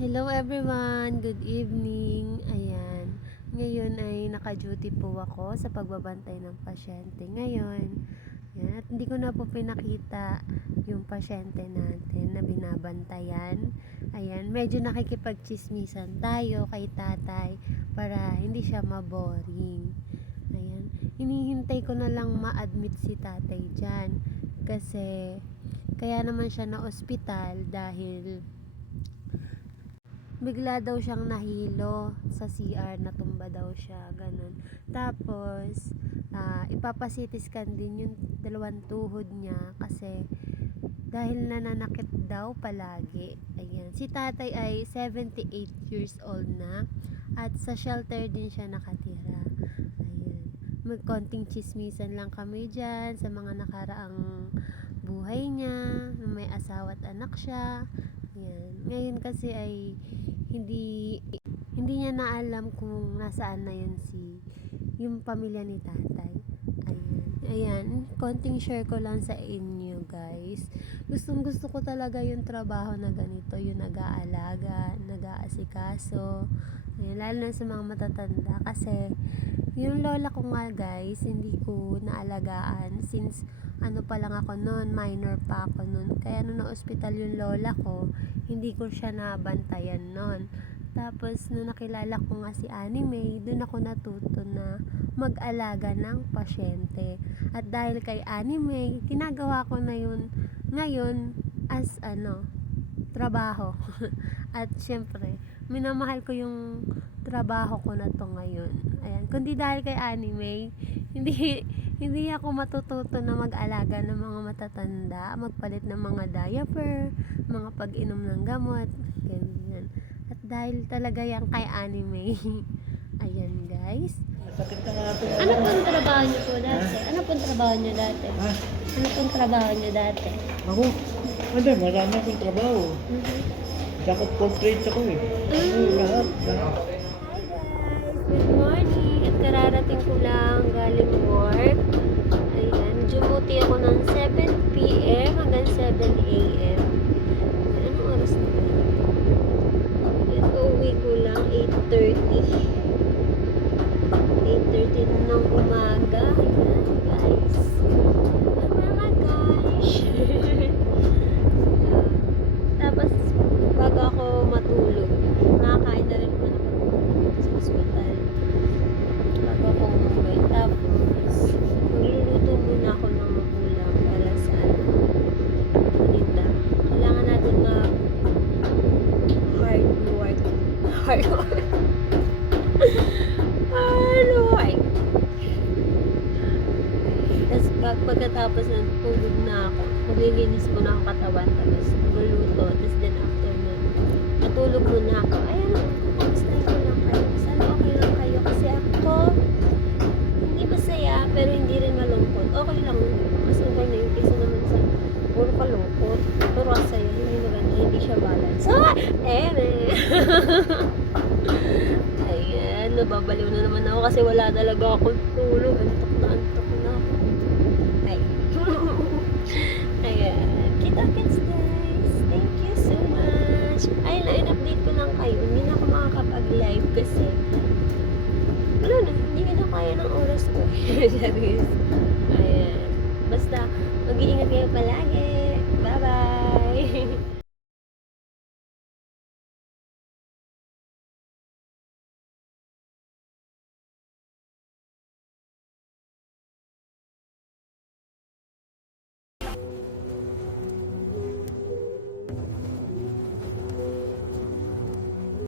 Hello everyone! Good evening! Ayan. Ngayon ay naka-duty po ako sa pagbabantay ng pasyente. Ngayon, ayan, at hindi ko na po pinakita yung pasyente natin na binabantayan. Ayan, medyo nakikipagchismisan tayo kay tatay para hindi siya maboring. Ayan, hinihintay ko na lang ma-admit si tatay dyan. Kasi, kaya naman siya na ospital dahil bigla daw siyang nahilo sa CR, natumba daw siya, ganun. Tapos, ipapa-CT scan din yung dalawang tuhod niya kasi dahil nananakit daw palagi. Ayan. Si tatay ay 78 years old na at sa shelter din siya nakatira. Ayan. Konting chismisan lang kami dyan sa mga nakaraang buhay niya, may asawa at anak siya. Ayan. Ngayon kasi ay hindi hindi niya na alam kung nasaan na yun yung pamilya ni tatay. Ayan, konting share ko lang sa inyo guys. Gustong gusto ko talaga yung trabaho na ganito, yung nag-aalaga, nag-aasikaso. Ayan, lalo na sa mga matatanda kasi yung lola ko nga guys, hindi ko naalagaan since ano pa lang ako noon, minor pa ako noon. Kaya nung na-hospital yung lola ko, hindi ko siya nabantayan noon. Tapos nung nakilala ko nga si Annie May, doon ako natuto na mag-alaga ng pasyente. At dahil kay Annie May, ginagawa ko na yun ngayon as trabaho. At syempre, minamahal ko yung trabaho ko na to ngayon. Ayan, kundi dahil kay Annie May, hindi hindi ako matututo na mag-alaga ng mga matatanda, magpalit ng mga diaper, mga pag-inom ng gamot, ganyan. At dahil talaga yan kay Annie May. Ayan guys. Sakit na nga ito. Ano pong trabaho niyo po dati? Ano pong trabaho niyo dati? Ha? Ano pong trabaho niyo dati? Ako? Hindi, marami akong trabaho. Jack of all trades ako eh. Lahat. Hi guys! Good morning! At kararating ko lang galing work. Ayan, duty ako ng 7 p.m. hanggang 7 a.m. Anong oras na ba? Ayan, uuwi ko lang 8:30. 8:30 ng umaga. Ayan guys. Oh my gosh! Tapos, bago ako matulog, nakakain na rin naman ako sa hospital. Bago ako umuwi. Tapos, magluluto muna ako ng ulam para sa paninda. Kailangan natin hard work. Hard work. Hard work. Tapos, pagkatapos ng tulog na ako, maglilinis muna ang katawan. Tapos, magluluto. Tapos, then after nun, matulog muna ako. Ayan, kumustahin ko lang kayo. Sana okay lang kayo. Kasi ako, hindi masaya, pero hindi rin malungkot. Okay lang. Mas okay na yun. Kasi naman sa puro kalungkot. Puro kasaya. Hindi maganda. Hindi siya balance. Ayan, nababaliw na naman ako kasi wala talaga akong tulog. Antok na ako. Ay. Ayan. Kita-kits guys. Thank you so much. Ay, na-update ko lang kayo. Hindi na ako makakapag-live kasi wala na. Hindi na kaya ng oras ko. Serious.